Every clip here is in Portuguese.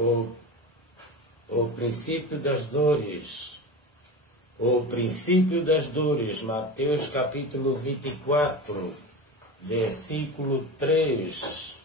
O princípio das dores. O princípio das dores. Mateus capítulo 24, versículo 3.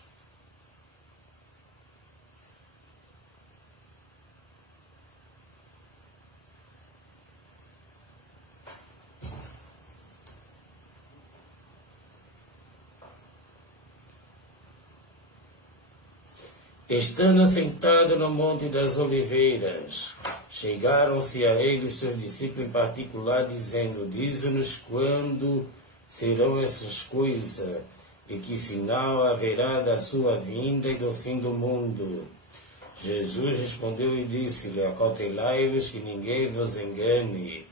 Estando assentado no Monte das Oliveiras, chegaram-se a ele seus discípulos em particular, dizendo: Dize-nos quando serão essas coisas, e que sinal haverá da sua vinda e do fim do mundo. Jesus respondeu e disse-lhe: Acautelai-vos que ninguém vos engane,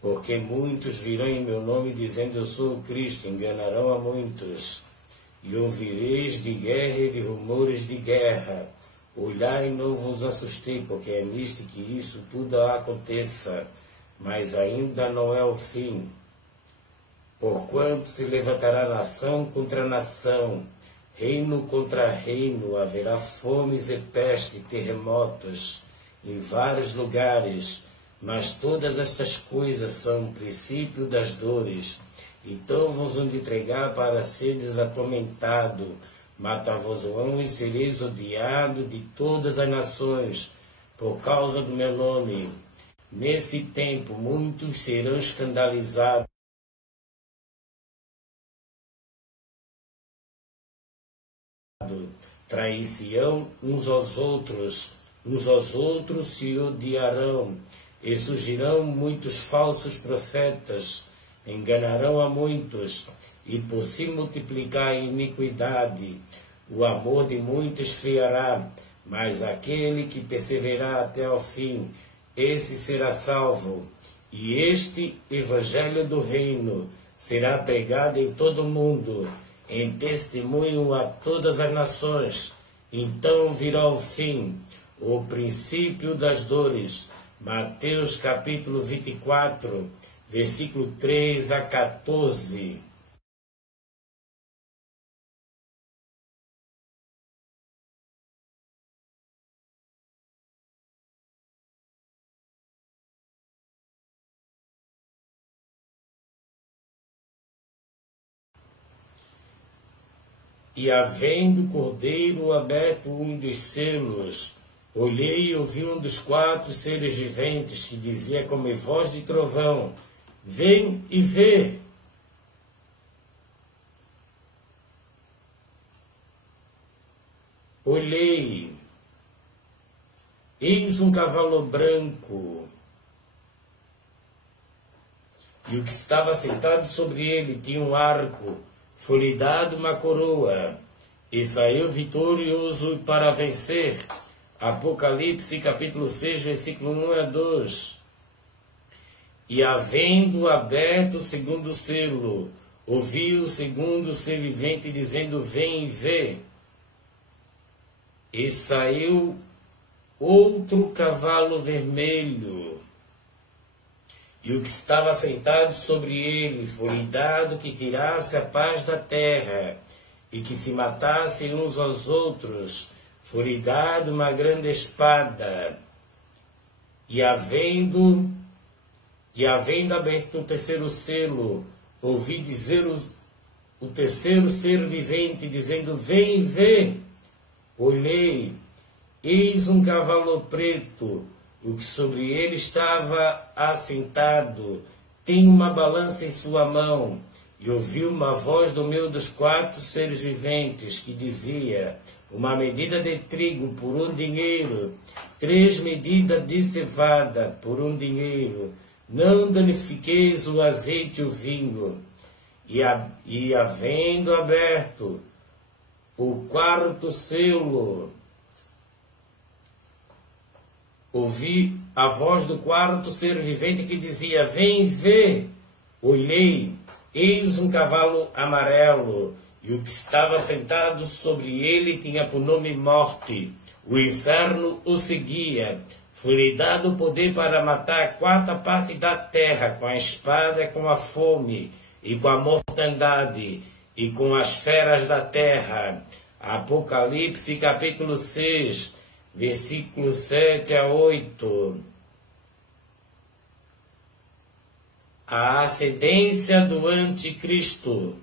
porque muitos virão em meu nome dizendo: Eu sou o Cristo, enganarão a muitos. E ouvireis de guerra e de rumores de guerra. Olhai e não vos assustei, porque é nisto que isso tudo aconteça, mas ainda não é o fim. Porquanto se levantará nação contra nação, reino contra reino, haverá fomes e peste, terremotos em vários lugares, mas todas estas coisas são o princípio das dores. Então vos hão de entregar para seres atormentado, matar-vos-ão e sereis odiado de todas as nações, por causa do meu nome. Nesse tempo muitos serão escandalizados, trair-se-ão uns aos outros se odiarão, e surgirão muitos falsos profetas, enganarão a muitos, e por se multiplicar a iniquidade, o amor de muitos esfriará, mas aquele que perseverar até ao fim, esse será salvo. E este evangelho do reino será pregado em todo o mundo, em testemunho a todas as nações. Então virá o fim, o princípio das dores. Mateus capítulo 24, versículo 3 a 14. E havendo o cordeiro aberto um dos selos, olhei e ouvi um dos 4 seres viventes que dizia como voz de trovão: Vem e vê. Olhei, eis um cavalo branco, e o que estava sentado sobre ele tinha um arco, foi-lhe dado uma coroa, e saiu vitorioso para vencer. Apocalipse capítulo 6, versículo 1 a 2. E havendo aberto o segundo selo, ouvi o segundo ser vivente dizendo: Vem e vê. E saiu outro cavalo vermelho, e o que estava sentado sobre ele foi-lhe dado que tirasse a paz da terra, e que se matassem uns aos outros, foi-lhe dado uma grande espada. E havendo aberto o terceiro selo, ouvi dizer o terceiro ser vivente, dizendo: Vem e vê. Olhei, eis um cavalo preto, o que sobre ele estava assentado tem uma balança em sua mão. E ouvi uma voz do meio dos 4 seres viventes, que dizia: uma medida de trigo por 1 dinheiro, 3 medidas de cevada por 1 dinheiro. Não danifiqueis o azeite e o vinho. E havendo aberto o 4º selo, ouvi a voz do 4º ser vivente que dizia: Vem ver. Olhei, eis um cavalo amarelo, e o que estava sentado sobre ele tinha por nome Morte. O inferno o seguia. Foi-lhe dado o poder para matar a 4ª parte da terra, com a espada, com a fome, e com a mortandade, e com as feras da terra. Apocalipse capítulo 6, versículos 7 a 8. A ascendência do anticristo.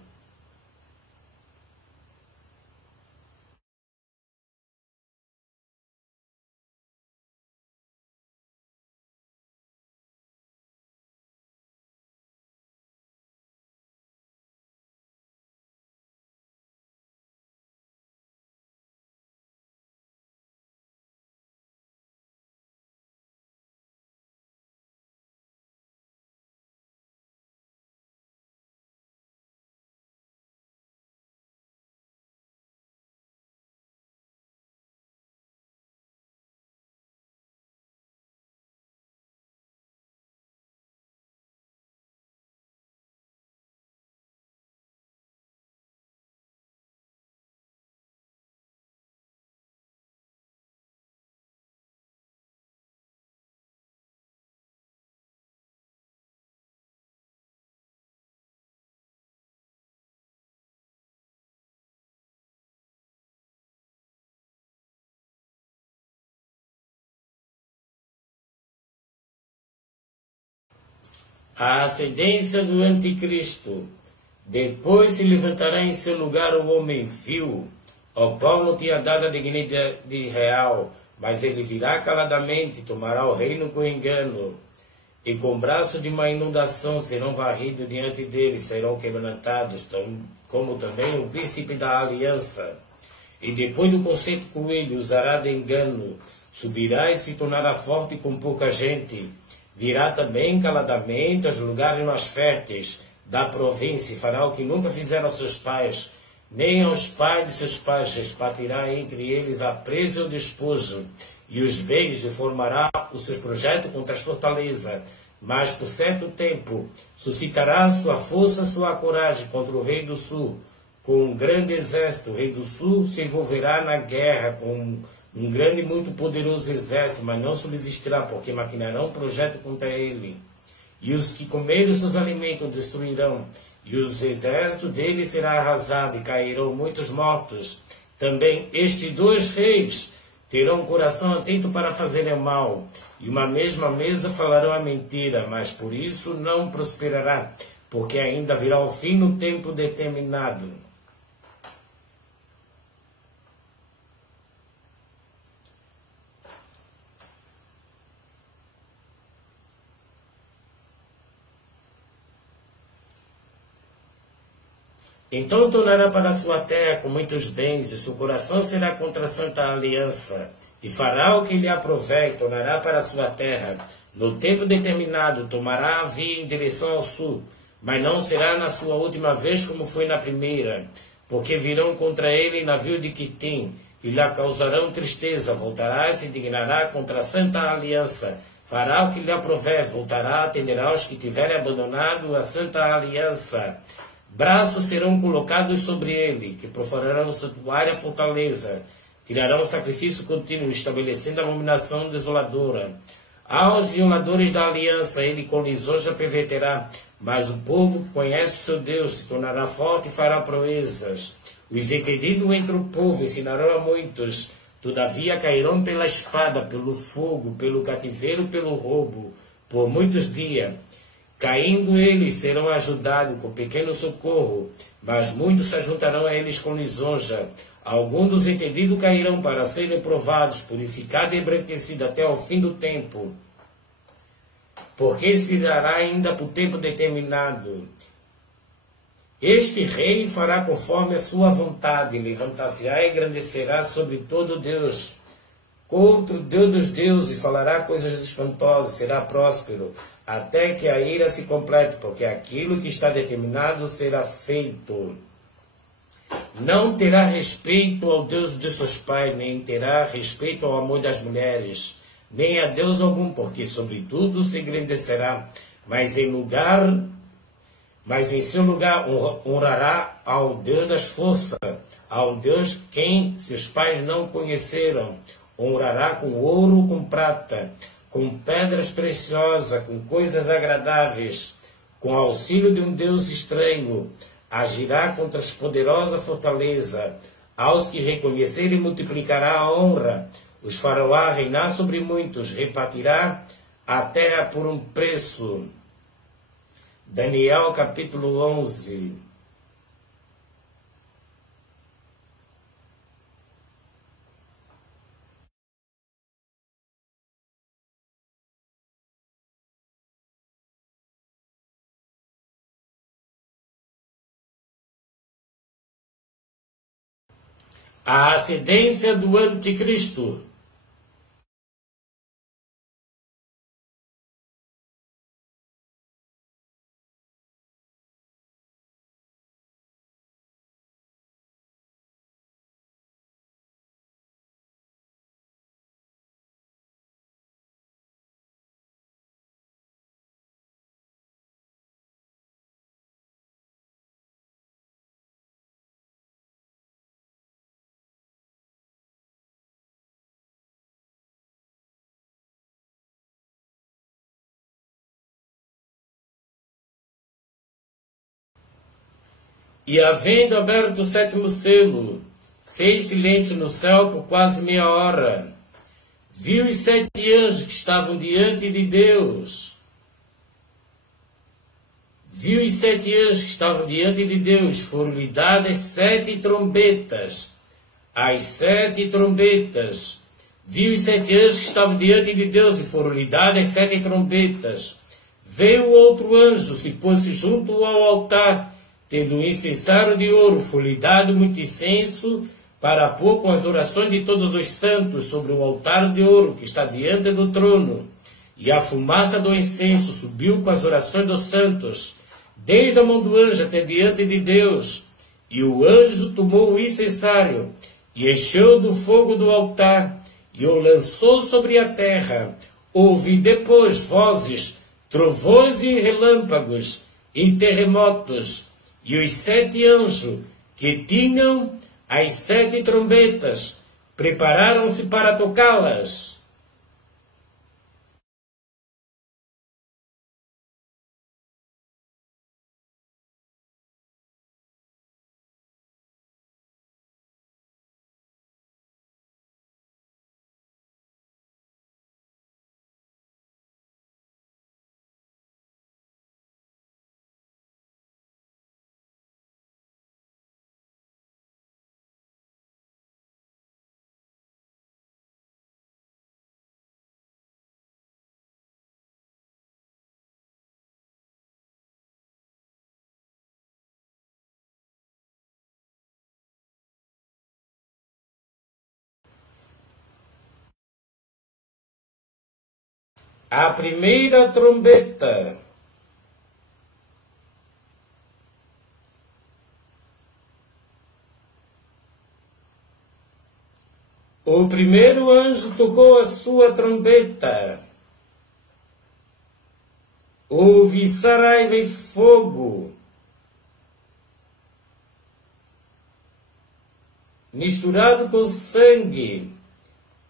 A ascendência do anticristo. Depois se levantará em seu lugar o homem vil, ao qual não tinha dado a dignidade real, mas ele virá caladamente, tomará o reino com engano, e com braço de uma inundação serão varridos diante dele, serão quebrantados, como também o príncipe da aliança. E depois do conceito com ele, usará de engano, subirá e se tornará forte com pouca gente. Virá também caladamente aos lugares mais férteis da província, e fará o que nunca fizeram aos seus pais, nem aos pais de seus pais, repartirá entre eles a presa e o despojo, e os bens, e formará os seus projetos contra as fortalezas. Mas por certo tempo suscitará sua força, sua coragem contra o rei do sul, com um grande exército. O rei do sul se envolverá na guerra com um grande e muito poderoso exército, mas não subsistirá, porque maquinarão um projeto contra ele. E os que comerem seus alimentos destruirão, e os exércitos dele será arrasado, e cairão muitos mortos. Também estes dois reis terão um coração atento para fazerem mal, e uma mesma mesa falarão a mentira, mas por isso não prosperará, porque ainda virá o fim no tempo determinado. Então tornará para sua terra com muitos bens, e seu coração será contra a santa aliança, e fará o que lhe aprouver, e tornará para sua terra. No tempo determinado, tomará a via em direção ao sul, mas não será na sua última vez como foi na primeira, porque virão contra ele navio de Quitim, e lhe causarão tristeza. Voltará e se indignará contra a santa aliança, fará o que lhe aprouver, voltará, atenderá aos que tiverem abandonado a santa aliança. Braços serão colocados sobre ele, que profanarão o santuário e a fortaleza, tirarão o sacrifício contínuo, estabelecendo a abominação desoladora. Aos violadores da aliança ele com lisonja perverterá, mas o povo que conhece o seu Deus se tornará forte e fará proezas. Os entendidos entre o povo ensinarão a muitos, todavia cairão pela espada, pelo fogo, pelo cativeiro, pelo roubo, por muitos dias. Caindo eles, serão ajudados com pequeno socorro, mas muitos se juntarão a eles com lisonja. Alguns dos entendidos cairão para serem provados, purificados e embranquecidos até o fim do tempo, porque se dará ainda por tempo determinado. Este rei fará conforme a sua vontade, levantar-se-á e engrandecerá sobre todo Deus, contra o Deus dos deuses, falará coisas espantosas, será próspero, até que a ira se complete, porque aquilo que está determinado será feito. Não terá respeito ao Deus de seus pais, nem terá respeito ao amor das mulheres, nem a Deus algum, porque sobretudo se engrandecerá, mas em seu lugar honrará ao Deus das forças, ao Deus quem seus pais não conheceram. Honrará com ouro, com prata, com pedras preciosas, com coisas agradáveis, com auxílio de um Deus estranho. Agirá contra as poderosas fortalezas. Aos que reconhecerem multiplicará a honra. os faroá reinar sobre muitos, repartirá a terra por um preço. Daniel capítulo 11. A ascendência do anticristo. E havendo aberto o sétimo selo, fez silêncio no céu por quase meia hora. Viu os 7 anjos que estavam diante de Deus. Viu os 7 anjos que estavam diante de Deus. Foram-lhe dadas 7 trombetas. As 7 trombetas. Viu os 7 anjos que estavam diante de Deus e foram-lhe dadas 7 trombetas. Veio outro anjo, se pôs-se junto ao altar, tendo um incensário de ouro, foi-lhe dado muito incenso para pôr com as orações de todos os santos sobre o altar de ouro que está diante do trono. E a fumaça do incenso subiu com as orações dos santos, desde a mão do anjo até diante de Deus. E o anjo tomou o incensário e encheu do fogo do altar e o lançou sobre a terra. Houve depois vozes, trovões e relâmpagos e terremotos. E os 7 anjos que tinham as 7 trombetas prepararam-se para tocá-las. A primeira trombeta. O primeiro anjo tocou a sua trombeta. Houve saraiva e fogo, misturado com sangue,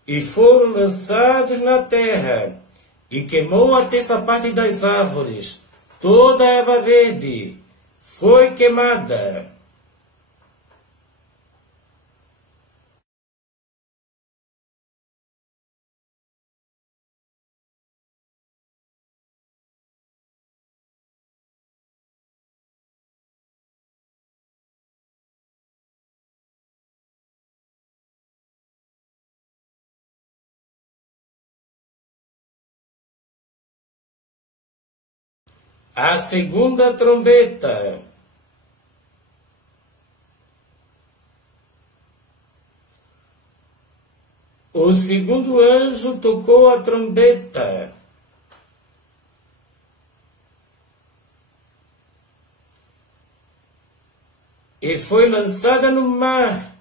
e foram lançados na terra, e queimou a terça parte das árvores. Toda a erva verde foi queimada. A segunda trombeta. O segundo anjo tocou a trombeta. E foi lançada no mar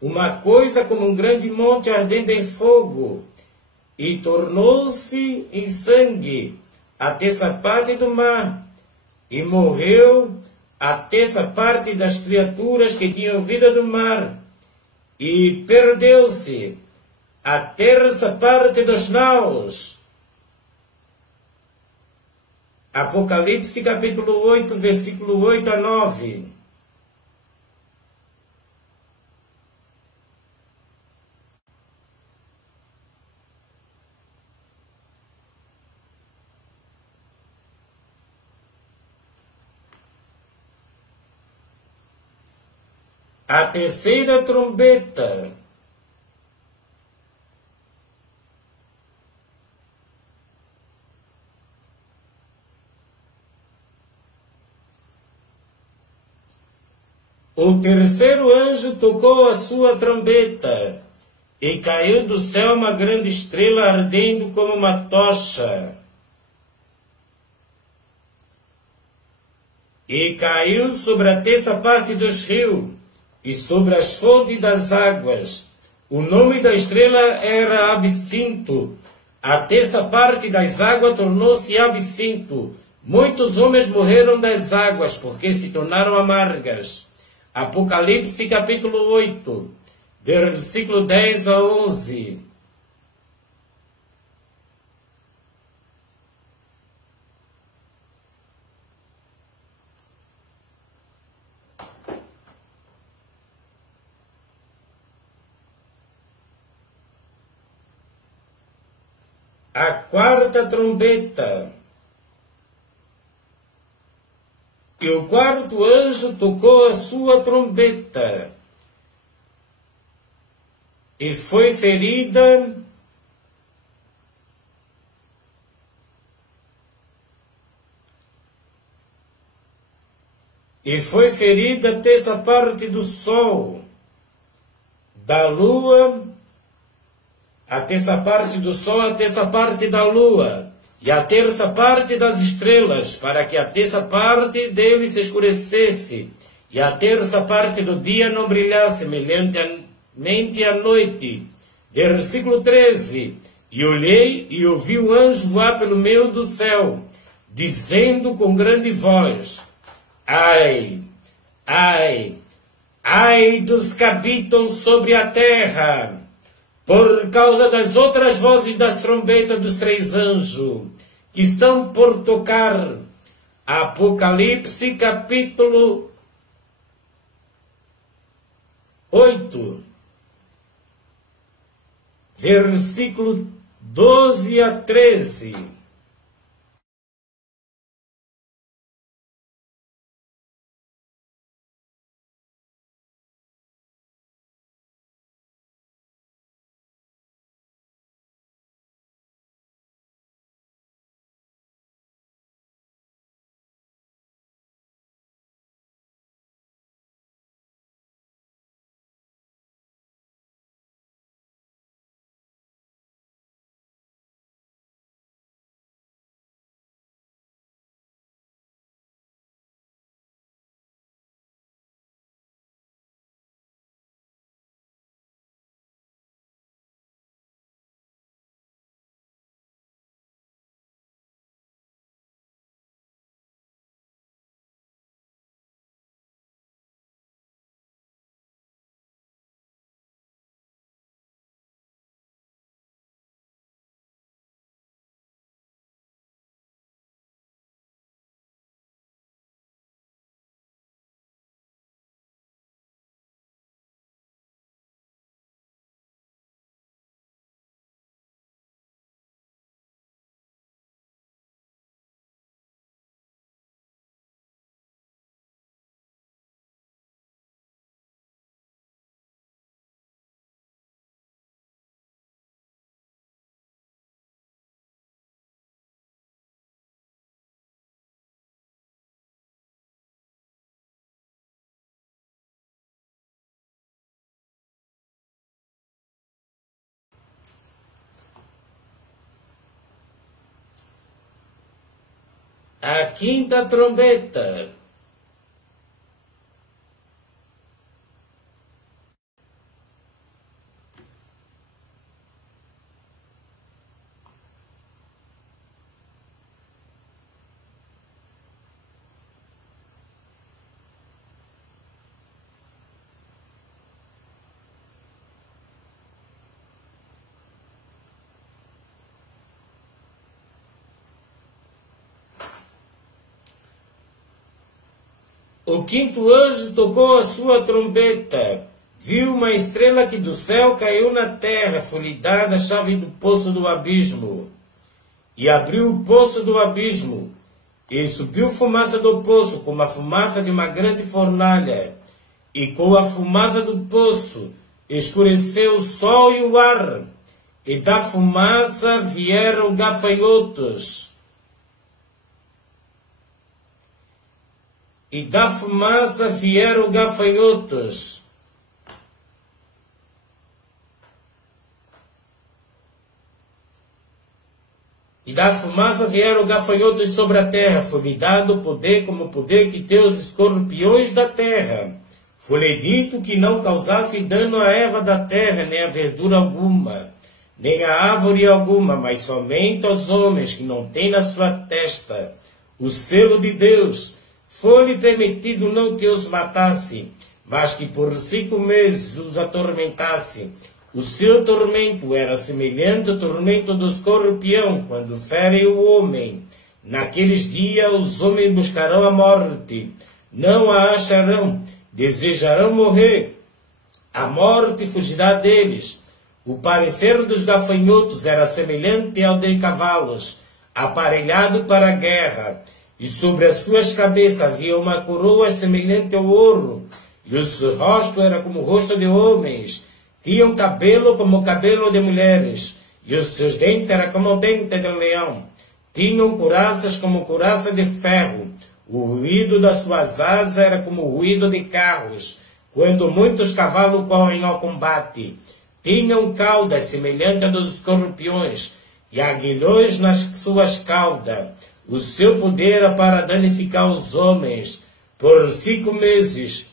uma coisa como um grande monte ardendo em fogo, e tornou-se em sangue a terça parte do mar, e morreu a terça parte das criaturas que tinham vida do mar, e perdeu-se a terça parte dos naus. Apocalipse capítulo 8, versículo 8 a 9. a terceira trombeta. O terceiro anjo tocou a sua trombeta, e caiu do céu uma grande estrela ardendo como uma tocha. E caiu sobre a terça parte dos rios, e sobre as fontes das águas. O nome da estrela era Absinto. A terça parte das águas tornou-se absinto. Muitos homens morreram das águas, porque se tornaram amargas. Apocalipse capítulo 8, versículo 10 a 11. A quarta trombeta. E o quarto anjo tocou a sua trombeta, e foi ferida a terça parte do sol, da lua, a terça parte do sol, a terça parte da lua, e a terça parte das estrelas, para que a terça parte dele se escurecesse, e a terça parte do dia não brilhasse, semelhantemente à noite. Versículo 13. E olhei e ouvi o anjo voar pelo meio do céu, dizendo com grande voz: Ai, ai, ai dos que habitam sobre a terra, por causa das outras vozes das trombetas dos três anjos, que estão por tocar. Apocalipse capítulo 8, versículo 12 a 13. A quinta trombeta. O quinto anjo tocou a sua trombeta. Viu uma estrela que do céu caiu na terra, foi-lhe dada a chave do poço do abismo. E abriu o poço do abismo, e subiu fumaça do poço, como a fumaça de uma grande fornalha. e com a fumaça do poço escureceu o sol e o ar, e da fumaça vieram gafanhotos. E da fumaça vieram gafanhotos. E da fumaça vieram gafanhotos sobre a terra. Foi-lhe dado poder como o poder que tem os escorpiões da terra. Foi-lhe dito que não causasse dano à erva da terra, nem a verdura alguma, nem a árvore alguma, mas somente aos homens que não têm na sua testa o selo de Deus. Foi-lhe permitido não que os matasse, mas que por 5 meses os atormentasse. O seu tormento era semelhante ao tormento do escorpião, quando fere o homem. Naqueles dias os homens buscarão a morte, não a acharão, desejarão morrer. A morte fugirá deles. O parecer dos gafanhotos era semelhante ao de cavalos, aparelhado para a guerra. E sobre as suas cabeças havia uma coroa semelhante ao ouro, e o seu rosto era como o rosto de homens. Tinham cabelo como o cabelo de mulheres, e os seus dentes eram como o dente de leão. Tinham couraças como couraça de ferro. O ruído das suas asas era como o ruído de carros, quando muitos cavalos correm ao combate. Tinham caudas semelhantes a dos escorpiões, e aguilhões nas suas caudas. O seu poder era para danificar os homens. Por 5 meses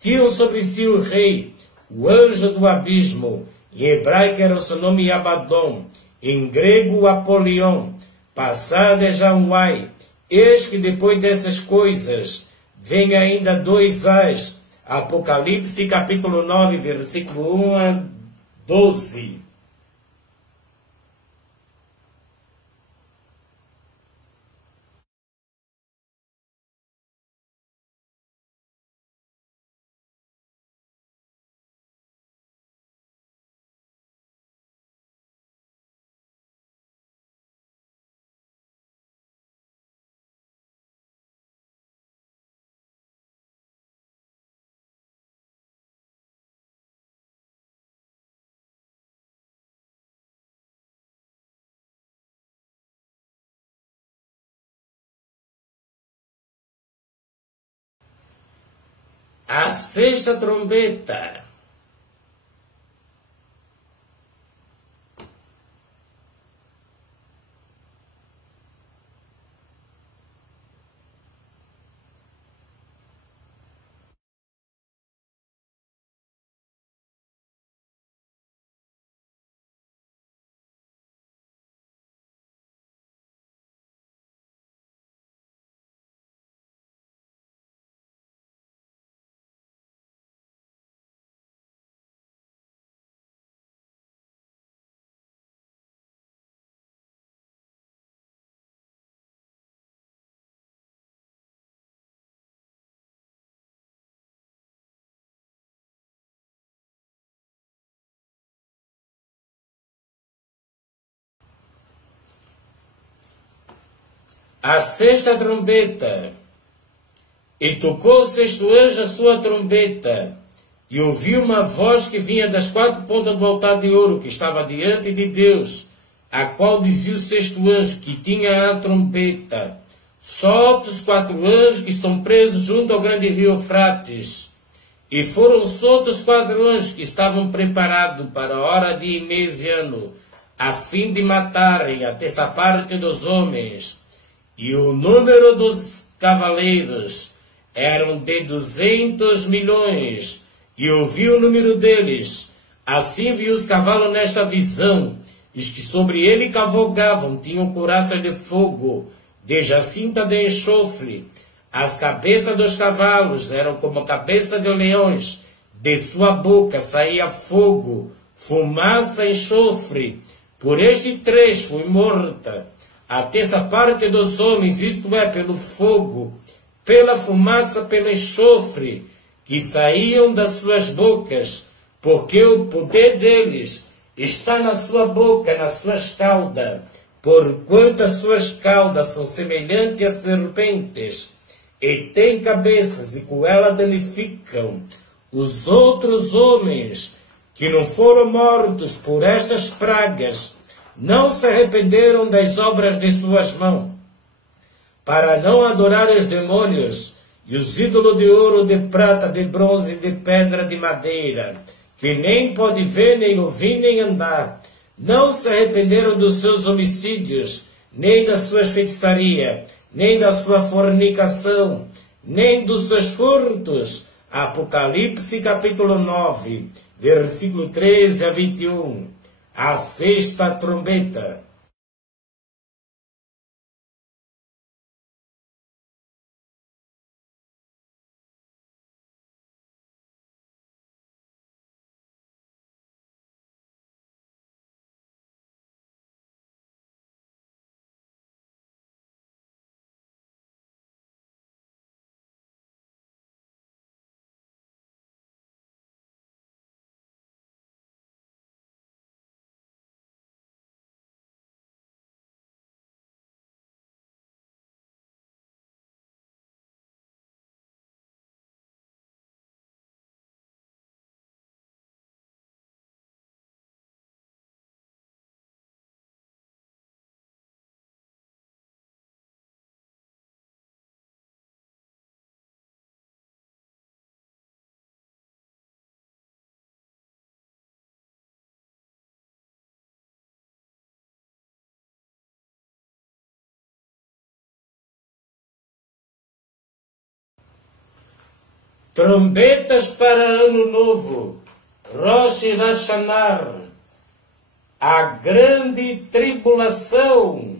tinham sobre si o rei, o anjo do abismo. Em hebraico era o seu nome Abaddon, em grego Apolion, passado é Janwai. Eis que depois dessas coisas vem ainda 2 ais. Apocalipse capítulo 9, versículo 1 a 12. A 6ª trombeta. A 6ª trombeta. E tocou o 6º anjo a sua trombeta, e ouviu uma voz que vinha das 4 pontas do altar de ouro que estava diante de Deus, a qual dizia o 6º anjo que tinha a trombeta: solta os 4 anjos que estão presos junto ao grande rio Eufrates. E foram soltos os 4 anjos que estavam preparados para a hora de mês e ano, a fim de matarem a 3ª parte dos homens. E o número dos cavaleiros eram de 200 milhões, e ouvi o número deles. Assim vi os cavalos nesta visão, os que sobre ele cavalgavam tinham couraças de fogo, de jacinta de enxofre. As cabeças dos cavalos eram como cabeça de leões, de sua boca saía fogo, fumaça e enxofre. Por este 3 fui morta. A 3ª parte dos homens, isto é, pelo fogo, pela fumaça, pelo enxofre, que saíam das suas bocas, porque o poder deles está na sua boca, nas suas caudas, porquanto as suas caudas são semelhantes a serpentes, e têm cabeças, e com elas danificam os outros homens que não foram mortos por estas pragas não se arrependeram das obras de suas mãos, para não adorar os demônios e os ídolos de ouro, de prata, de bronze, de pedra, de madeira, que nem pode ver, nem ouvir, nem andar. Não se arrependeram dos seus homicídios, nem das suas feitiçarias, nem da sua fornicação, nem dos seus furtos. Apocalipse capítulo 9, versículo 13 a 21. A sexta trombeta. Trombetas para Ano Novo, Rosh Hashanah, a grande tribulação,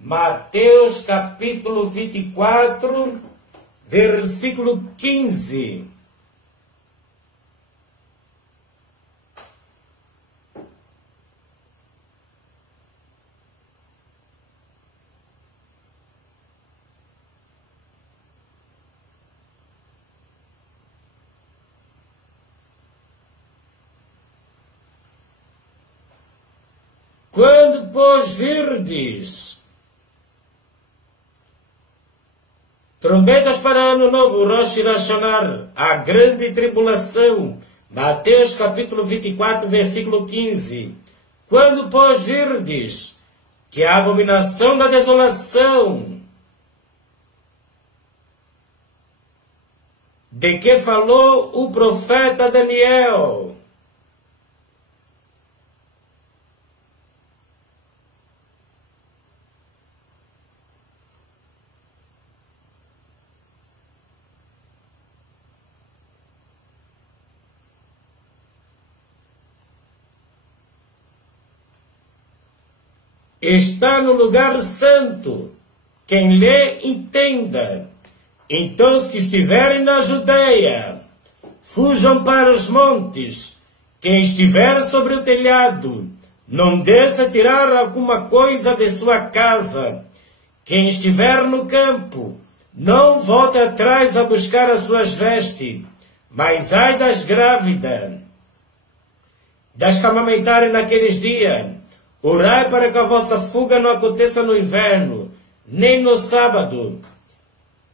Mateus capítulo 24, versículo 15. Quando, pois, virdes trombetas para Ano Novo, Rosh Hashanah, a grande tribulação, Mateus capítulo 24, versículo 15. Quando, pois, virdes que a abominação da desolação, de que falou o profeta Daniel, está no lugar santo, quem lê entenda. Então os que estiverem na Judeia, fujam para os montes. Quem estiver sobre o telhado, não desça tirar alguma coisa de sua casa. Quem estiver no campo, não volte atrás a buscar as suas vestes. Mas ai das grávidas, das que amamentarem naqueles dias. Orai para que a vossa fuga não aconteça no inverno, nem no sábado,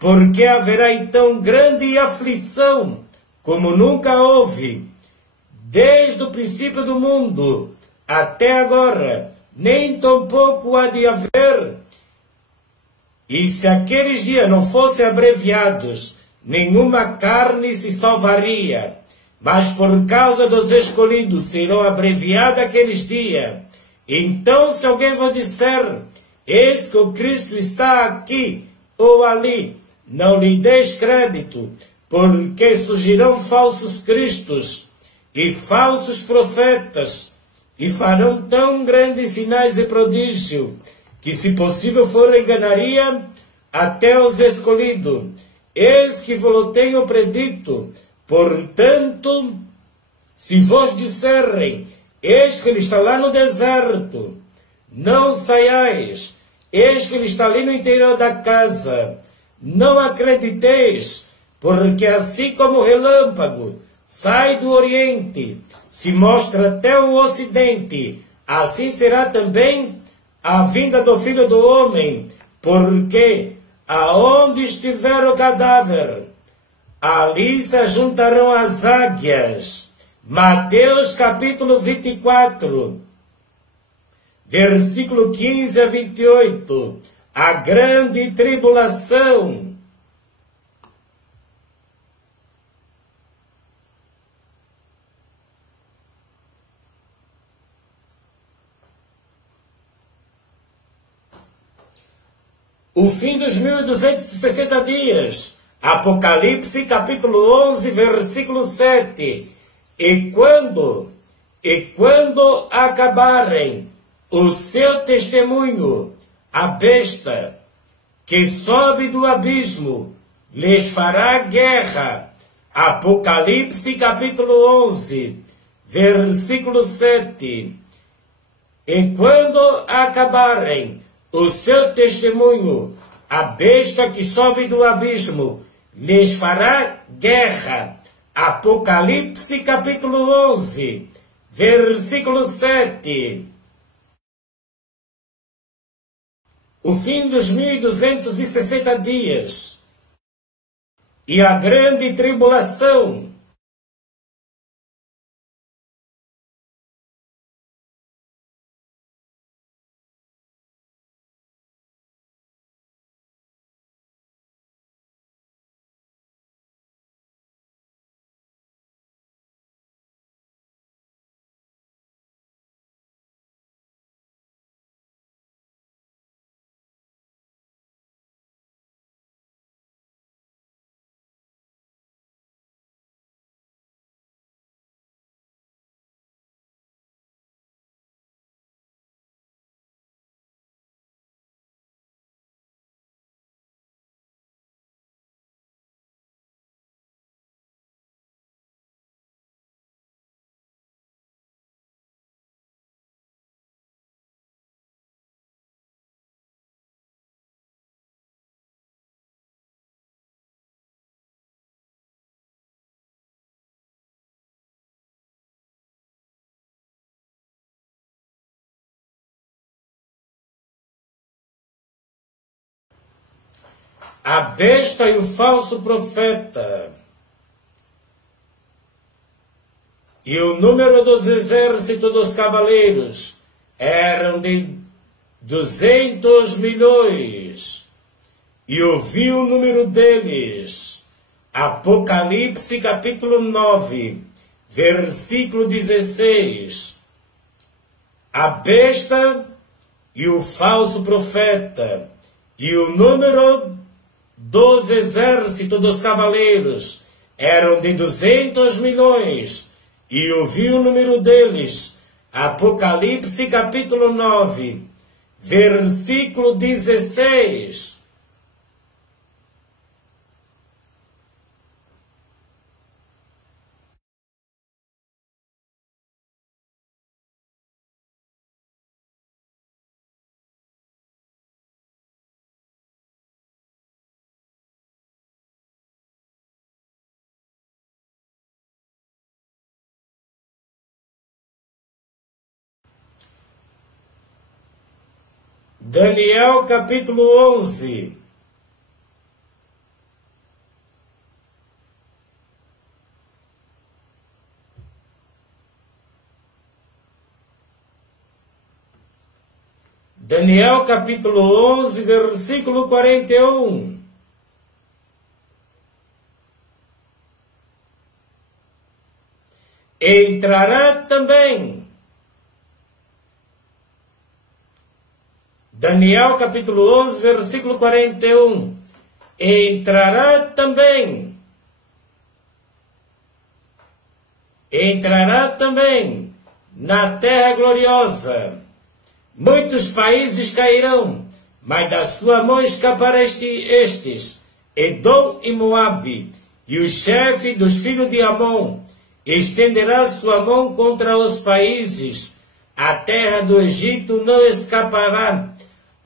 porque haverá então grande aflição, como nunca houve, desde o princípio do mundo até agora, nem tampouco há de haver. E se aqueles dias não fossem abreviados, nenhuma carne se salvaria, mas por causa dos escolhidos serão abreviados aqueles dias. Então, se alguém vos disser, eis que o Cristo está aqui ou ali, não lhe deis crédito, porque surgirão falsos cristos e falsos profetas, e farão tão grandes sinais e prodígios, que se possível for enganaria até os escolhidos. Eis que vos tenho predito. Portanto, se vos disserem, eis que ele está lá no deserto, não saiais, eis que ele está ali no interior da casa, não acrediteis, porque assim como o relâmpago sai do oriente, se mostra até o ocidente, assim será também a vinda do Filho do Homem, porque aonde estiver o cadáver, ali se ajuntarão as águias. Mateus capítulo 24, versículo 15 a 28. A grande tribulação. O fim dos 1260 dias. Apocalipse capítulo 11, versículo 7. E quando acabarem o seu testemunho, a besta que sobe do abismo lhes fará guerra. Apocalipse capítulo 11, versículo 7. E quando acabarem o seu testemunho, a besta que sobe do abismo lhes fará guerra. Apocalipse capítulo 11, versículo 7. O fim dos 1260 dias e a grande tribulação. A besta e o falso profeta. E o número dos exércitos dos cavaleiros eram de 200 milhões. E ouvi o número deles. Apocalipse capítulo 9, versículo 16. A besta e o falso profeta. E o número dos exércitos dos cavaleiros eram de 200 milhões, e ouvi o número deles. Apocalipse capítulo 9, versículo 16. Daniel capítulo 11. Daniel capítulo 11, versículo 41. Entrará também. Daniel capítulo 11, versículo 41. Entrará também na terra gloriosa. Muitos países cairão, mas da sua mão escapará estes, Edom e Moabe, e o chefe dos filhos de Amon estenderá sua mão contra os países. A terra do Egito não escapará.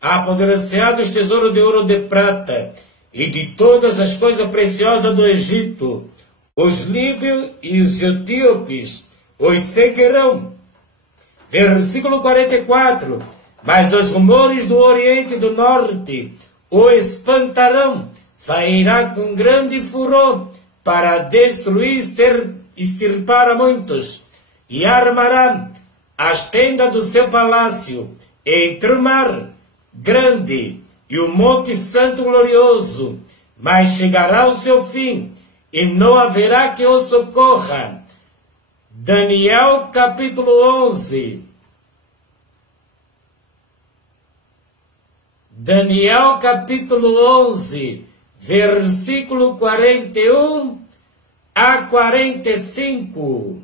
Apoderar-se-á dos tesouros de ouro e de prata, e de todas as coisas preciosas do Egito. Os líbios e os etíopes os seguirão. Versículo 44. Mas os rumores do Oriente e do Norte o espantarão. Sairá com grande furor para destruir, extirpar a muitos, e armará as tendas do seu palácio entre o mar grande e o monte santo glorioso, mas chegará o seu fim, e não haverá que o socorra. Daniel capítulo 11. Daniel capítulo 11, versículo 41 a 45.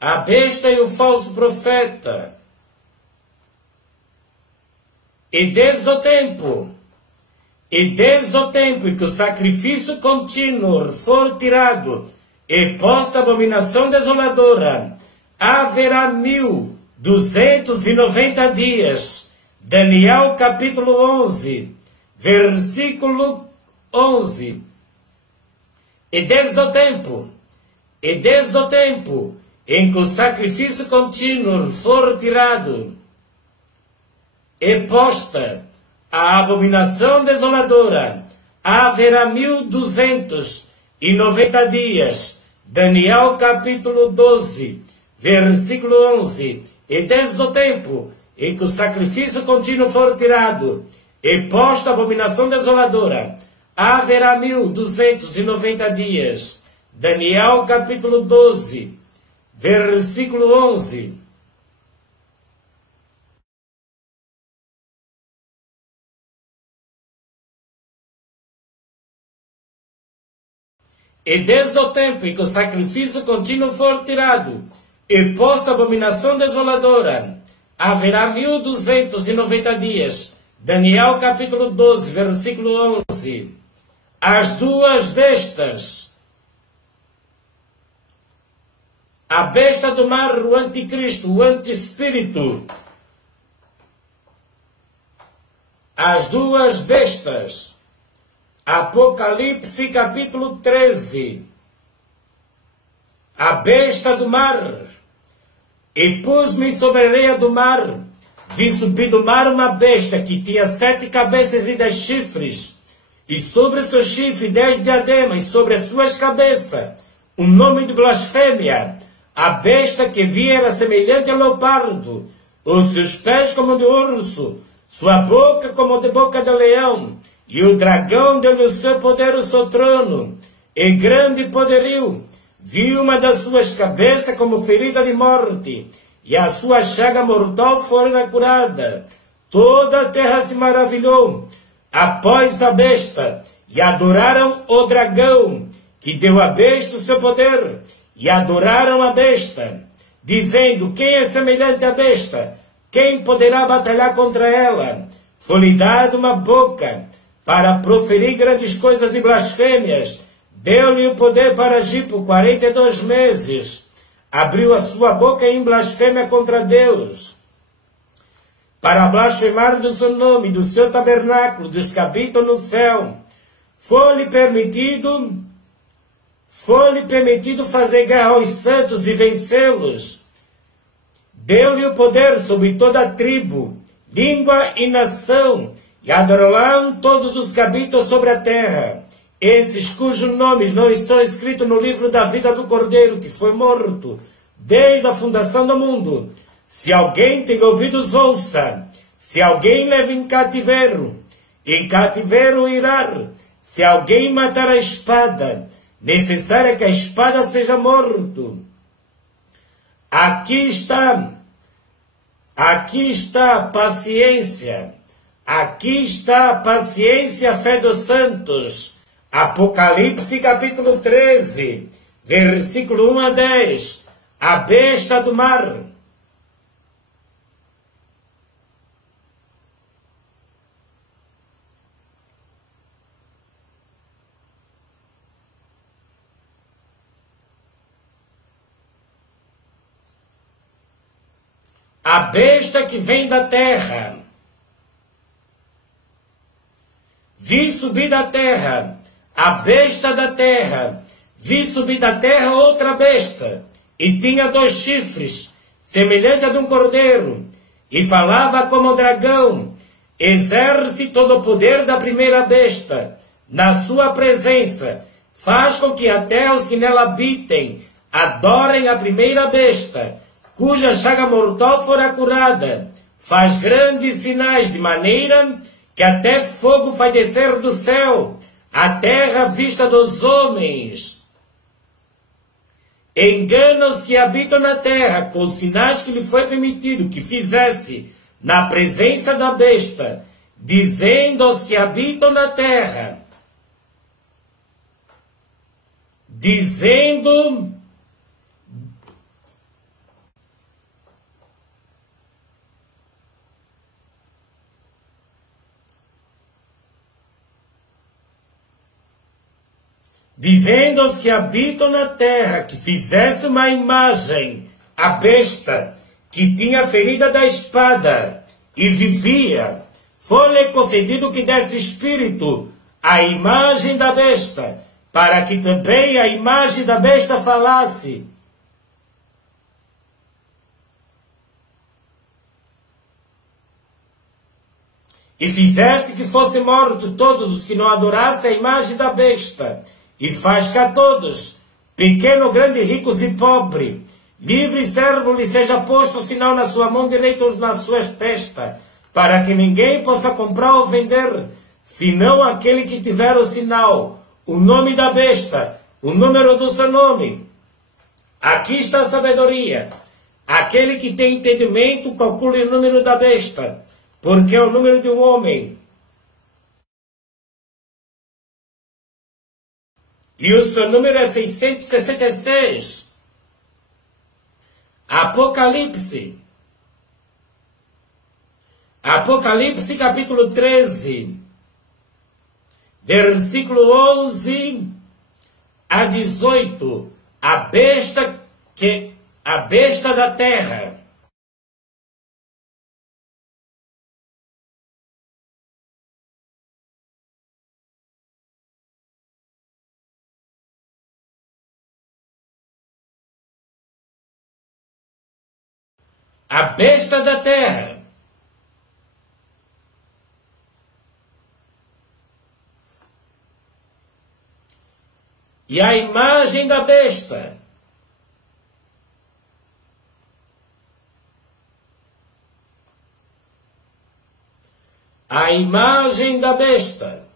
A besta e o falso profeta. E desde o tempo em que o sacrifício contínuo for tirado e posta a abominação desoladora, haverá 1290 dias. Daniel capítulo 11, versículo 11. E desde o tempo em que o sacrifício contínuo for tirado e posta a abominação desoladora, haverá 1290 dias. Daniel capítulo 12, versículo 11. E desde o tempo em que o sacrifício contínuo for tirado e posta a abominação desoladora, haverá 1290 dias. Daniel capítulo 12, versículo 11. E desde o tempo em que o sacrifício contínuo for tirado e posta a abominação desoladora, haverá 1290 dias. Daniel capítulo 12, versículo 11. As duas bestas. A besta do mar, o anticristo, o antiespírito. As duas bestas. Apocalipse capítulo 13. A besta do mar. E pus-me sobre a areia do mar. Vi subir do mar uma besta que tinha 7 cabeças e 10 chifres. E sobre o seu chifre 10 diademas, e sobre as suas cabeças um nome de blasfêmia. A besta que vi era semelhante a leopardo, os seus pés como de urso, sua boca como de boca de leão. E o dragão deu-lhe o seu poder, o seu trono, e grande poderio. Vi uma das suas cabeças como ferida de morte, e a sua chaga mortal fora curada. Toda a terra se maravilhou após a besta, e adoraram o dragão, que deu à besta o seu poder, e adoraram a besta, dizendo: quem é semelhante à besta? Quem poderá batalhar contra ela? Foi-lhe dada uma boca para proferir grandes coisas e blasfêmias. Deu-lhe o poder para agir por 42 meses. Abriu a sua boca em blasfêmia contra Deus, para blasfemar do seu nome, do seu tabernáculo, dos que habitam no céu. Foi-lhe permitido fazer guerra aos santos e vencê-los. Deu-lhe o poder sobre toda a tribo, língua e nação, e adorarão todos os que habitam sobre a terra, esses cujos nomes não estão escritos no livro da vida do Cordeiro, que foi morto desde a fundação do mundo. Se alguém tem ouvidos, ouça. Se alguém leva em cativeiro irá. Se alguém matar a espada, necessário é que a espada seja morto. Aqui está a paciência. Aqui está a paciência e a fé dos santos. Apocalipse capítulo 13, versículo 1 a 10. A besta do mar. A besta que vem da terra. Vi subir da terra a besta da terra. Vi subir da terra outra besta, e tinha 2 chifres, semelhante a de um cordeiro, e falava como dragão. Exerce todo o poder da primeira besta. Na sua presença, faz com que até os que nela habitem adorem a primeira besta, cuja chaga mortal fora curada. Faz grandes sinais, de maneira que até fogo faz descer do céu, a terra à vista dos homens. Engana os que habitam na terra com os sinais que lhe foi permitido que fizesse na presença da besta, dizendo aos que habitam na terra, dizendo aos que habitam na terra que fizesse uma imagem à besta que tinha ferida da espada e vivia. Foi-lhe concedido que desse espírito à imagem da besta, para que também a imagem da besta falasse. E fizesse que fossem mortos todos os que não adorassem a imagem da besta. E faz que a todos, pequeno, grande, ricos e pobre, livre e servo, lhe seja posto o sinal na sua mão direita ou nas suas testas, para que ninguém possa comprar ou vender, senão aquele que tiver o sinal, o nome da besta, o número do seu nome. Aqui está a sabedoria. Aquele que tem entendimento, calcule o número da besta, porque é o número de um homem. E o seu número é 666. Apocalipse. Apocalipse capítulo 13. Versículo 11 a 18. A besta da terra. A besta da terra. E a imagem da besta. A imagem da besta.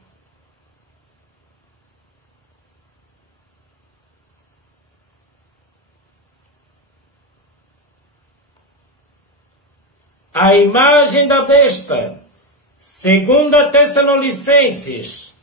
A imagem da besta. 2 Tessalonicenses.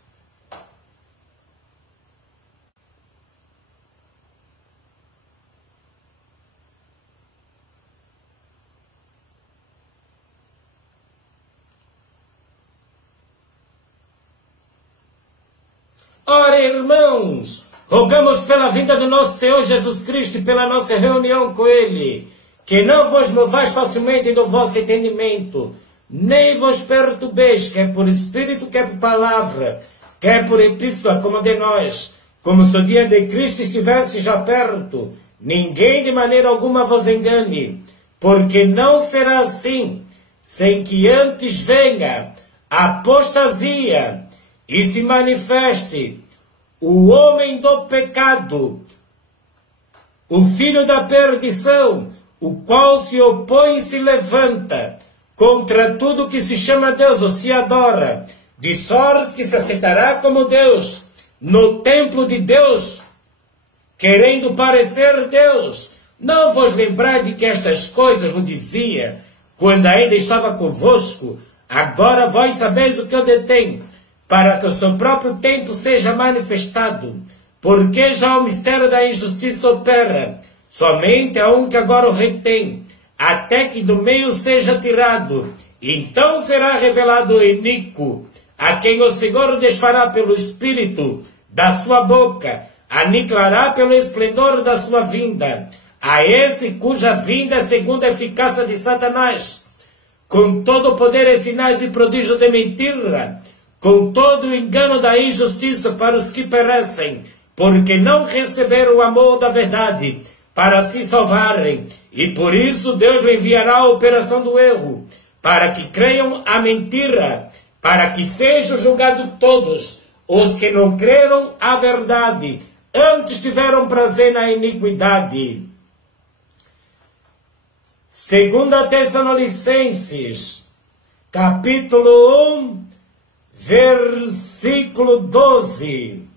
Ora, irmãos, rogamos pela vinda do nosso Senhor Jesus Cristo e pela nossa reunião com Ele, que não vos movais facilmente do vosso entendimento, nem vos perturbeis, quer por espírito, quer por palavra, quer por epístola, como de nós, como se o dia de Cristo estivesse já perto. Ninguém de maneira alguma vos engane, porque não será assim, sem que antes venha a apostasia e se manifeste o homem do pecado, o filho da perdição, o qual se opõe e se levanta contra tudo que se chama Deus ou se adora, de sorte que se aceitará como Deus no templo de Deus, querendo parecer Deus. Não vos lembrai de que estas coisas vos dizia quando ainda estava convosco? Agora vós sabeis o que eu detenho, para que o seu próprio tempo seja manifestado, porque já o mistério da injustiça opera. Somente há um que agora o retém, até que do meio seja tirado. Então será revelado o iníquo, a quem o Senhor desfará pelo Espírito da sua boca, aniquilará pelo esplendor da sua vinda. A esse cuja vinda é segundo a eficácia de Satanás, com todo o poder e sinais e prodígio de mentira, com todo o engano da injustiça para os que perecem, porque não receberam o amor da verdade para se salvarem. E por isso Deus lhe enviará a operação do erro, para que creiam a mentira, para que sejam julgados todos os que não creram a verdade, antes tiveram prazer na iniquidade. 2 Tessalonicenses, capítulo 1, versículo 12.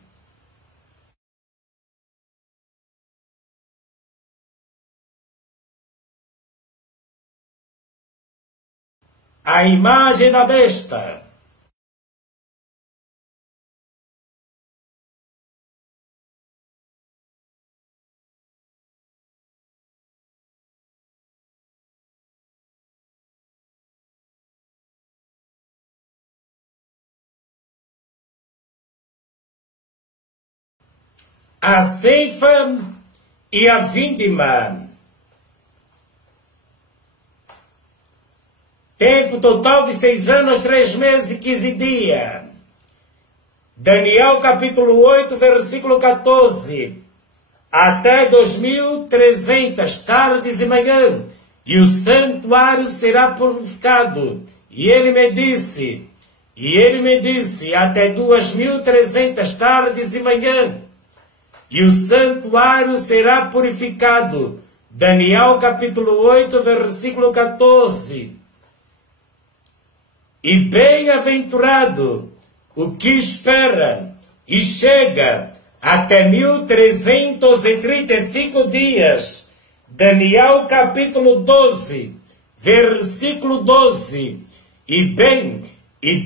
A imagem da besta. A ceifa e a vindima. Tempo total de 6 anos, 3 meses e 15 dias. Daniel capítulo 8, versículo 14. Até 2300 tardes e manhã, e o santuário será purificado. E ele me disse, até 2300 tardes e manhã, e o santuário será purificado. Daniel capítulo 8, versículo 14. E bem-aventurado o que espera e chega até 1335 dias. Daniel capítulo 12, versículo 12. E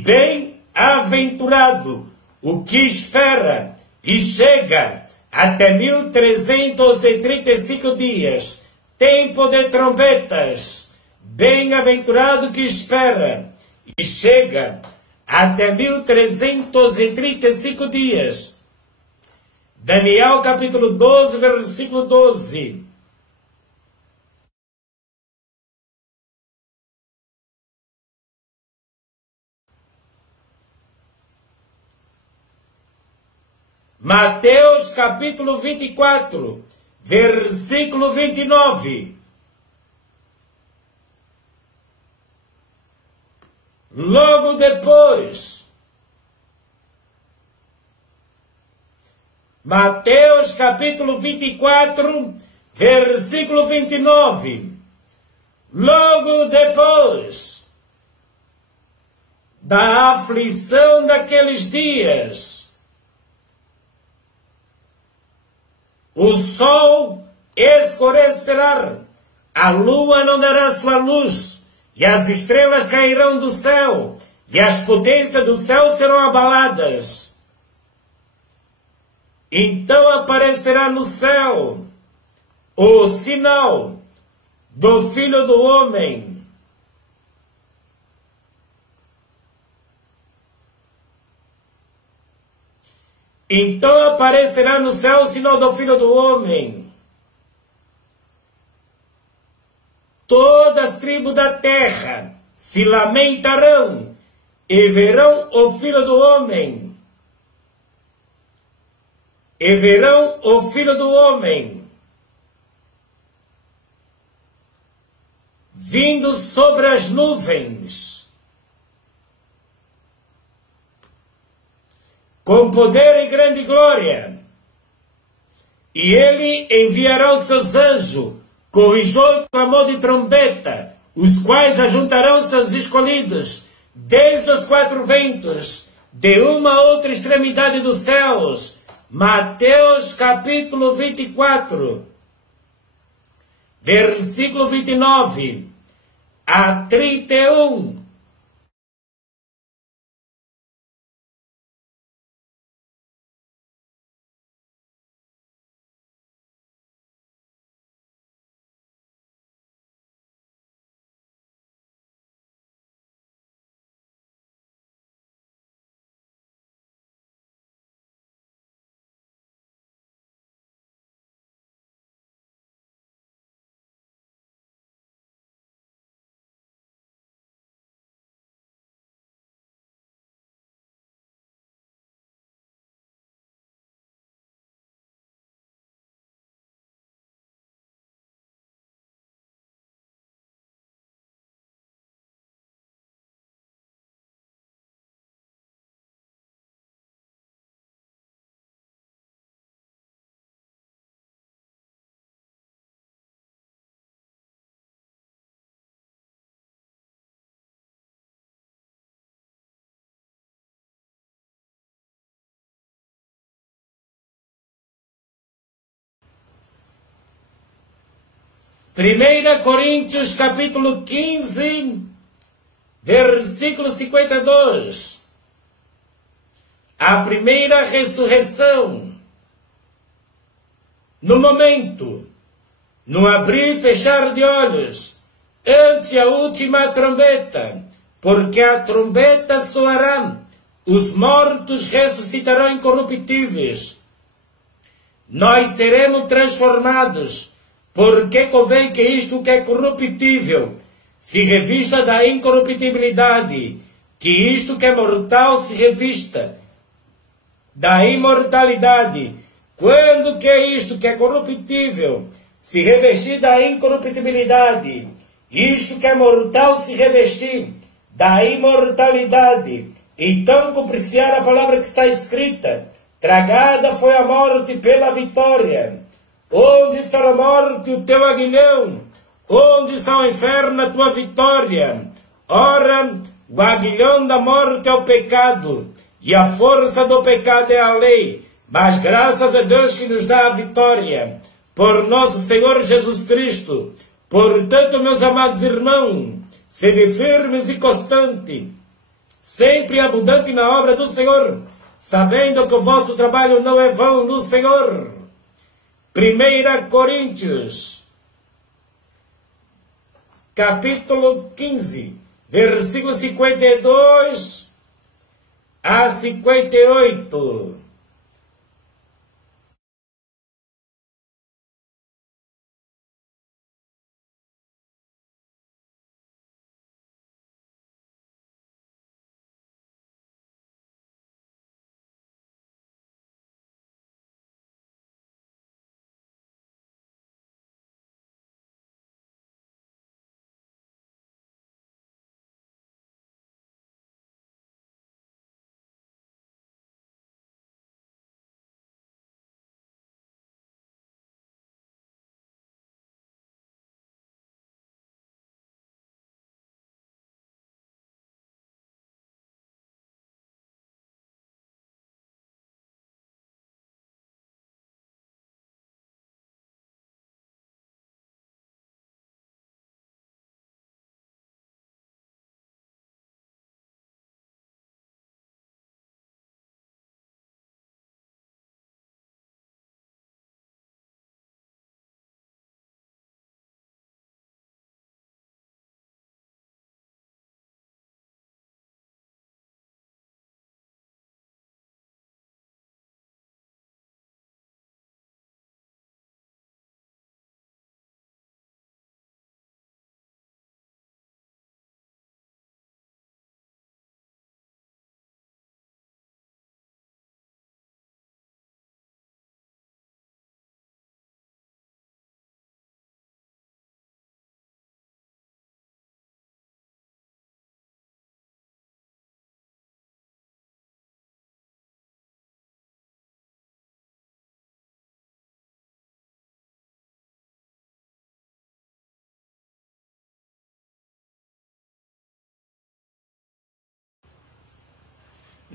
bem-aventurado o que espera e chega até 1335 dias. Tempo de trombetas. Bem-aventurado que espera e chega até 1335 dias. Daniel capítulo 12, versículo 12. Mateus capítulo 24, versículo 29. Logo depois, Mateus capítulo 24, versículo 29. Logo depois da aflição daqueles dias, o sol escurecerá, a lua não dará sua luz, e as estrelas cairão do céu, e as potências do céu serão abaladas. Então aparecerá no céu o sinal do Filho do Homem. Então aparecerá no céu o sinal do Filho do Homem. Todas as tribos da terra se lamentarão e verão o Filho do Homem. E verão o Filho do Homem vindo sobre as nuvens, com poder e grande glória. E ele enviará os seus anjos com o enjoo clamor de trombeta, os quais ajuntarão seus escolhidos desde os 4 ventos, de uma a outra extremidade dos céus. Mateus capítulo 24, versículo 29 a 31. 1 Coríntios capítulo 15, versículo 52. A primeira ressurreição, no momento, no abrir e fechar de olhos, ante a última trombeta, porque a trombeta soará, os mortos ressuscitarão incorruptíveis. Nós seremos transformados, porque convém que isto que é corruptível se revista da incorruptibilidade, que isto que é mortal se revista da imortalidade. Quando que isto que é corruptível se revestir da incorruptibilidade, isto que é mortal se revestir da imortalidade, então cumprir-se a palavra que está escrita: tragada foi a morte pela vitória. Onde está a morte, o teu aguilhão? Onde está o inferno, a tua vitória? Ora, o aguilhão da morte é o pecado, e a força do pecado é a lei. Mas graças a Deus que nos dá a vitória, por nosso Senhor Jesus Cristo. Portanto, meus amados irmãos, sede firmes e constantes, sempre abundante na obra do Senhor, sabendo que o vosso trabalho não é vão no Senhor. 1 Coríntios, capítulo 15, versículo 52 a 58.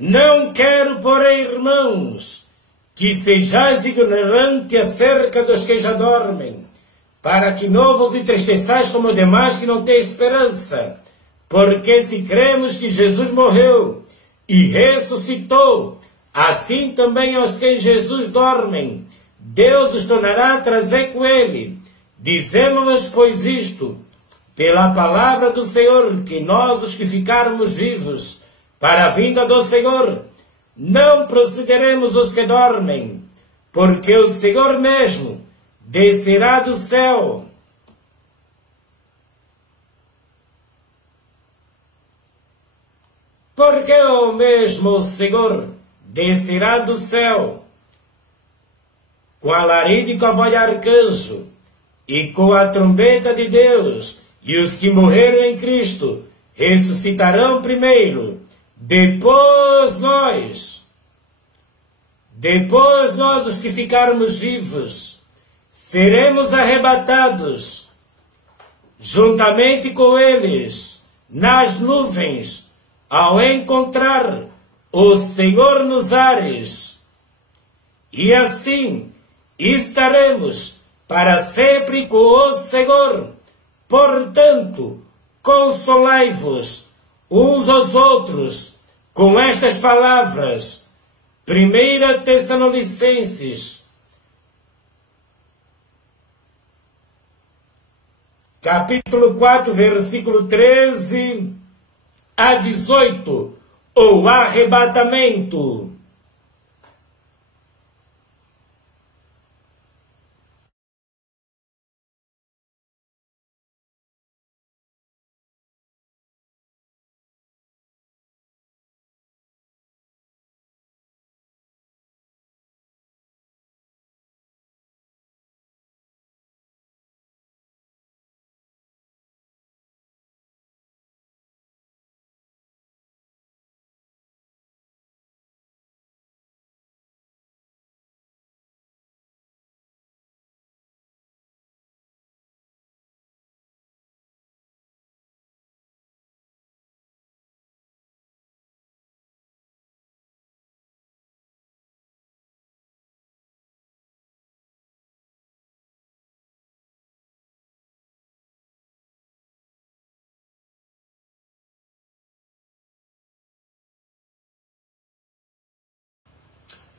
Não quero, porém, irmãos, que sejais ignorantes acerca dos que já dormem, para que não vos entristeçais como demais que não têm esperança. Porque se cremos que Jesus morreu e ressuscitou, assim também aos que em Jesus dormem, Deus os tornará a trazer com ele. Dizemos-vos, pois, isto, pela palavra do Senhor, que nós, os que ficarmos vivos, para a vinda do Senhor, não precederemos os que dormem, porque o Senhor mesmo descerá do céu. Porque o mesmo Senhor descerá do céu, com alarido e com a voz de arcanjo, e com a trombeta de Deus, e os que morreram em Cristo ressuscitarão primeiro. Depois nós, os que ficarmos vivos, seremos arrebatados, juntamente com eles, nas nuvens, ao encontrar o Senhor nos ares. E assim estaremos para sempre com o Senhor. Portanto, consolai-vos uns aos outros com estas palavras. 1 Tessalonicenses, capítulo 4, versículo 13 a 18. O arrebatamento.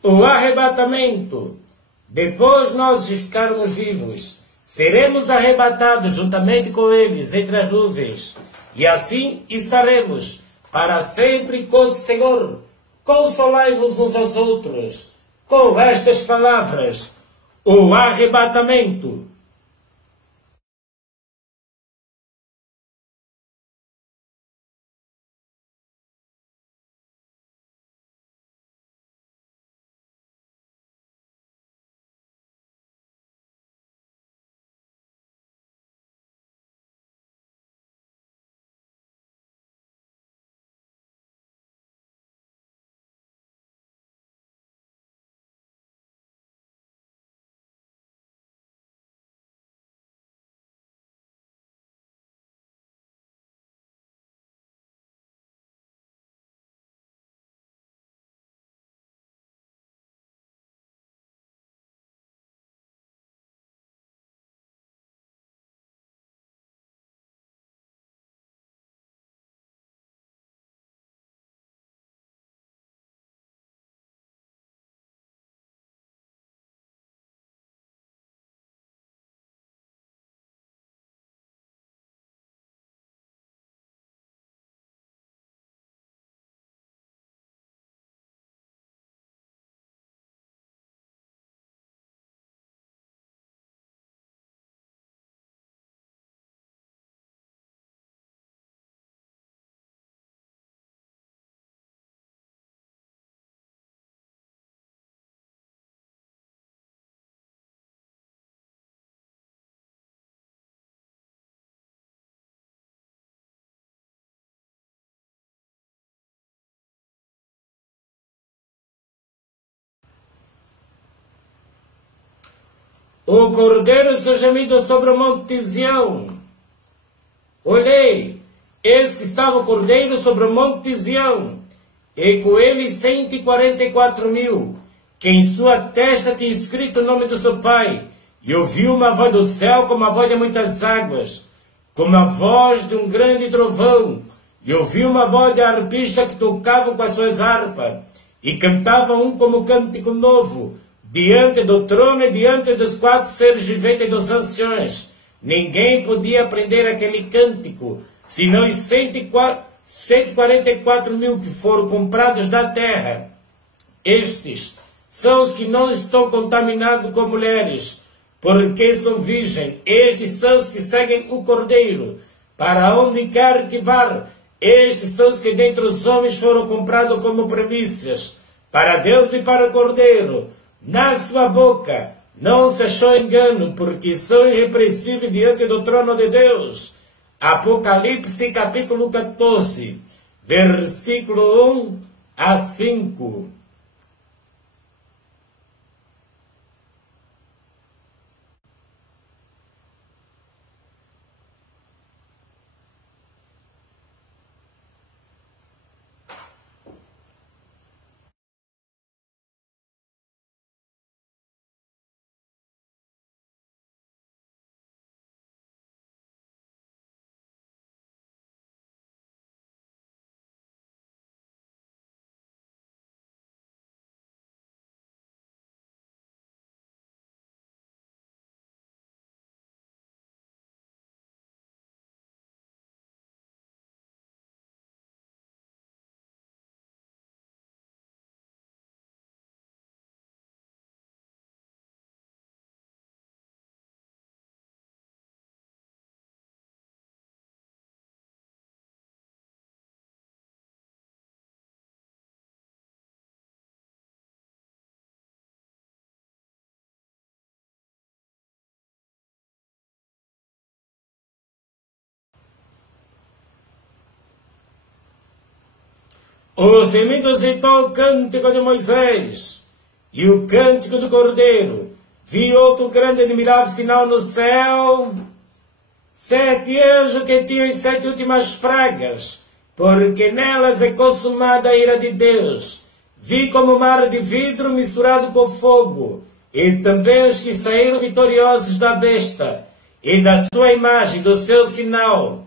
O arrebatamento. Depois nós ficarmos vivos, seremos arrebatados juntamente com eles entre as nuvens, e assim estaremos para sempre com o Senhor. Consolai-vos uns aos outros com estas palavras. O arrebatamento. O cordeiro seu gemido sobre o monte de Sião. Olhei, eis que estava o cordeiro sobre o monte de Sião, e com ele 144.000, que em sua testa tinha escrito o nome do seu pai. E ouviu uma voz do céu como a voz de muitas águas, como a voz de um grande trovão. E ouviu uma voz de arpista que tocavam com as suas harpas, e cantavam um como cântico novo, diante do trono e diante dos 4 seres viventes e dos anciões. Ninguém podia aprender aquele cântico, senão os 144.000 que foram comprados da terra. Estes são os que não estão contaminados com mulheres, porque são virgens. Estes são os que seguem o Cordeiro, para onde quer que vá. Estes são os que dentre os homens foram comprados como primícias, para Deus e para o Cordeiro. Na sua boca não se achou engano, porque são irrepreensíveis diante do trono de Deus. Apocalipse capítulo 14, versículo 1 a 5. Os semitas citou o cântico de Moisés e o cântico do Cordeiro. Vi outro grande e admirável sinal no céu. 7 anjos que tinham as 7 últimas pragas, porque nelas é consumada a ira de Deus. Vi como mar de vidro misturado com fogo, e também os que saíram vitoriosos da besta, e da sua imagem, do seu sinal,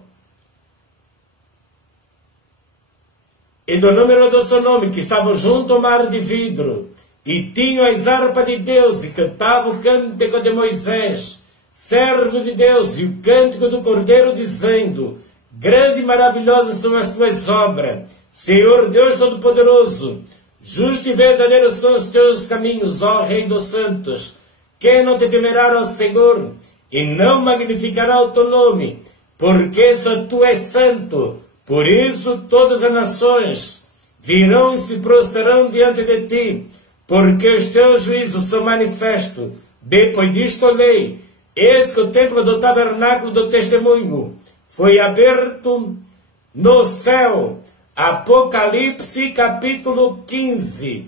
e do número do seu nome, que estavam junto ao mar de vidro, e tinham as harpas de Deus, e cantavam o cântico de Moisés, servo de Deus, e o cântico do Cordeiro, dizendo: grande e maravilhosas são as tuas obras, Senhor Deus Todo-Poderoso. Justo e verdadeiro são os teus caminhos, ó Rei dos Santos. Quem não te temerá, ó Senhor, e não magnificará o teu nome, porque só tu és santo. Por isso todas as nações virão e se prostrarão diante de ti, porque os teus juízos são manifestos. Depois disto olhei, eis que o templo do tabernáculo do testemunho foi aberto no céu. Apocalipse capítulo 15,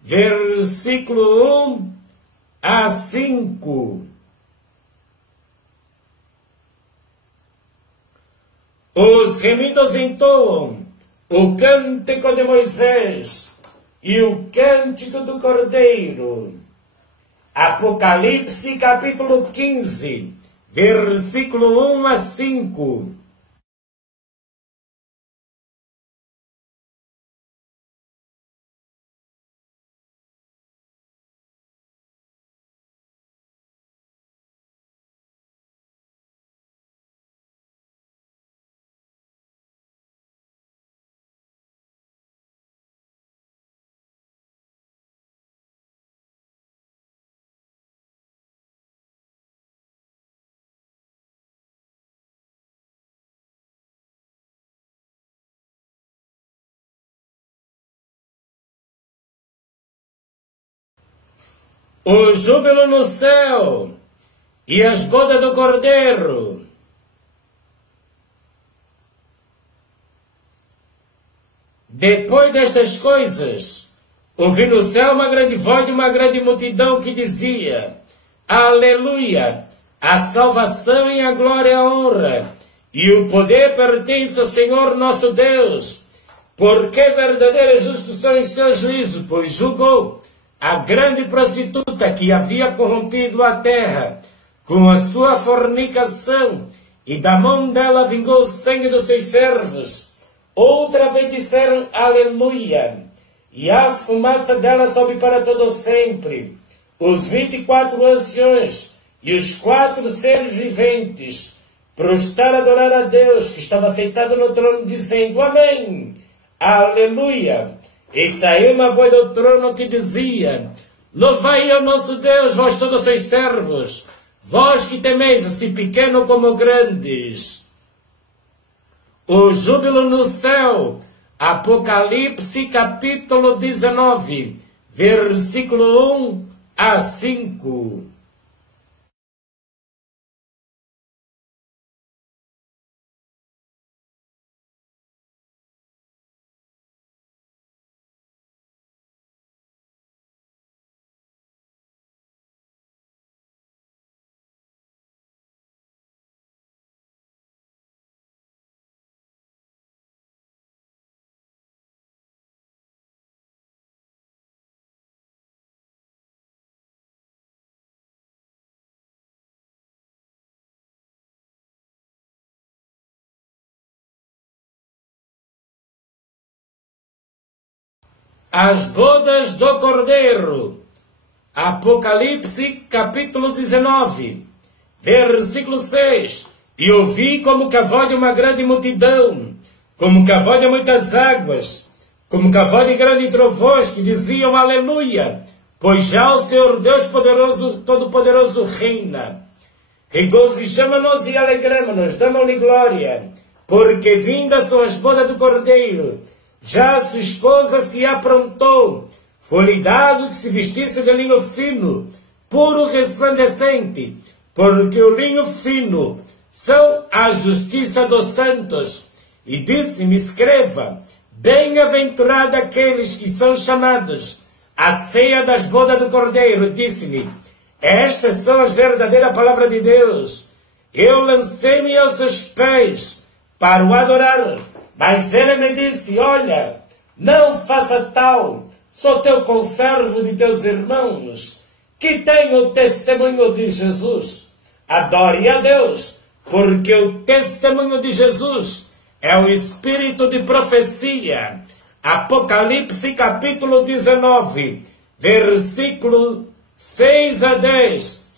versículo 1 a 5. Os remidos entoam o cântico de Moisés e o cântico do Cordeiro. Apocalipse capítulo 15, versículo 1 a 5. O júbilo no céu e as bodas do Cordeiro. Depois destas coisas, ouvi no céu uma grande voz de uma grande multidão que dizia: Aleluia! A salvação e a glória e a honra e o poder pertence ao Senhor nosso Deus, porque verdadeiro e justo são os seus juízos, pois julgou a grande prostituta que havia corrompido a terra com a sua fornicação, e da mão dela vingou o sangue dos seus servos. Outra vez disseram Aleluia, e a fumaça dela sobe para todo sempre. Os 24 anciões e os 4 seres viventes prostraram a adorar a Deus, que estava sentado no trono, dizendo Amém, Aleluia. E saiu uma voz do trono que dizia: Louvai ao nosso Deus, vós todos os seus servos, vós que temeis, assim pequeno como grandes. O júbilo no céu. Apocalipse capítulo 19, versículo 1 a 5. As bodas do Cordeiro. Apocalipse capítulo 19, versículo 6. E ouvi como que a voz de uma grande multidão, como que a voz de muitas águas, como que a voz de grandes trovões, que diziam Aleluia, pois já o Senhor Deus poderoso, todo-poderoso reina. Regozijamo-nos e alegramo-nos, damos-lhe glória, porque vindas são as bodas do Cordeiro. Já sua esposa se aprontou, foi-lhe dado que se vestisse de linho fino, puro resplandecente, porque o linho fino são a justiça dos santos. E disse-me, escreva, Bem-aventurado aqueles que são chamados à ceia das bodas do Cordeiro. Disse-me, estas são as verdadeiras palavras de Deus. Eu lancei-me aos seus pés para o adorar. Mas ele me disse, olha, não faça tal. Sou teu conservo de teus irmãos, que tem o testemunho de Jesus. Adore a Deus, porque o testemunho de Jesus é o espírito de profecia. Apocalipse capítulo 19, versículo 6 a 10.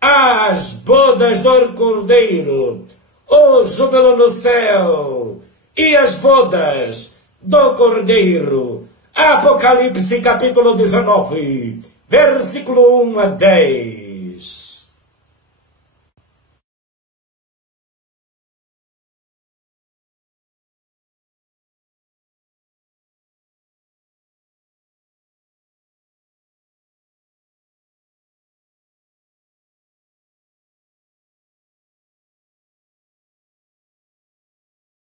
As bodas do Cordeiro, o júbilo no céu, e as bodas do Cordeiro. Apocalipse capítulo 19, versículo 1 a 10.